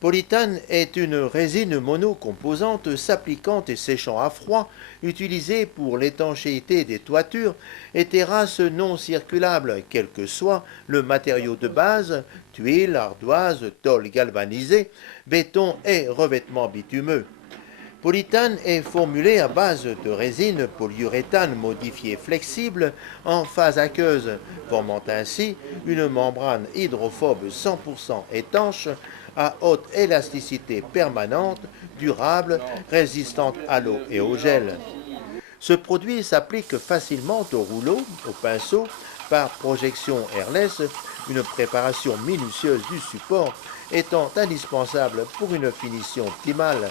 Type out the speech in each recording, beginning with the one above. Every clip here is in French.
Polythane est une résine monocomposante s'appliquant et séchant à froid, utilisée pour l'étanchéité des toitures et terrasses non circulables, quel que soit le matériau de base, tuiles, ardoises, tôle galvanisée, béton et revêtement bitumeux. Polythane est formulé à base de résine polyuréthane modifiée flexible en phase aqueuse, formant ainsi une membrane hydrophobe 100% étanche, à haute élasticité permanente, durable, résistante à l'eau et au gel. Ce produit s'applique facilement au rouleau, au pinceau, par projection airless, une préparation minutieuse du support étant indispensable pour une finition optimale.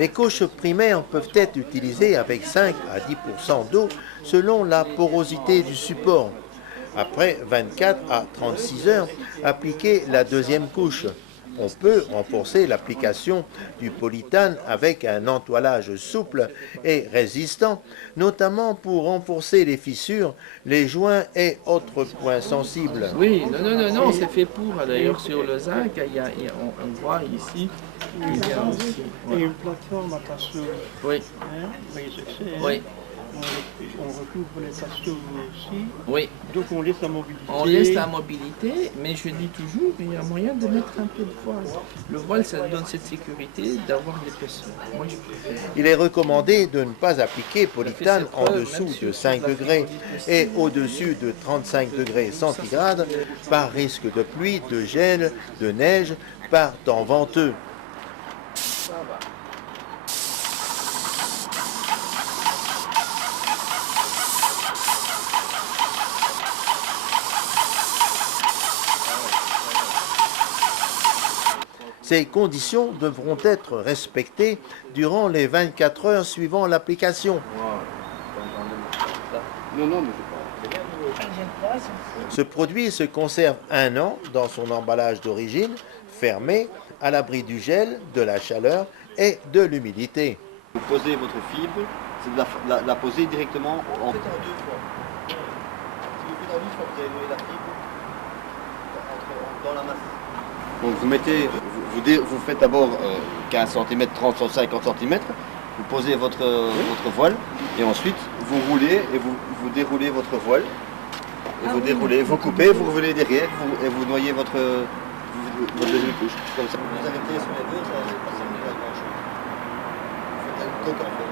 Les couches primaires peuvent être utilisées avec 5 à 10% d'eau selon la porosité du support. Après 24 à 36 heures, appliquez la deuxième couche. On peut renforcer l'application du polythane avec un entoilage souple et résistant, notamment pour renforcer les fissures, les joints et autres points sensibles. Oui, non, c'est fait pour. D'ailleurs, sur le zinc, on voit ici qu'il y a aussi. Et une plateforme à tasseau. Oui. Hein? Oui, je sais. Hein? Oui. On recouvre les tasseaux aussi. Oui. Donc on laisse la mobilité. On laisse la mobilité, mais je dis toujours qu'il y a moyen de mettre un peu de voile. Le voile, ça donne cette sécurité d'avoir l'épaisseur. Moi, je préfère. Il est recommandé de ne pas appliquer polythane en dessous de 5 degrés et au-dessus de 35 degrés centigrades par risque de pluie, de gel, de neige, par temps venteux. Ça va. Ces conditions devront être respectées durant les 24 heures suivant l'application. Ce produit se conserve 1 an dans son emballage d'origine, fermé, à l'abri du gel, de la chaleur et de l'humidité. Vous posez votre fibre, c'est de la poser directement en... Faites en 2 fois. Si vous faites en une fois, vous allez donner la fibre dans la masse. Donc vous mettez, vous faites d'abord 15 cm, 30 cm, 50 cm, vous posez votre voile et ensuite vous roulez et vous déroulez votre voile. Et vous déroulez, vous coupez, vous revenez derrière et vous noyez votre deuxième couche. Comme ça. Vous arrêtez sur les deux, ça va pas servir à grand chose. Vous faites un coque en fait.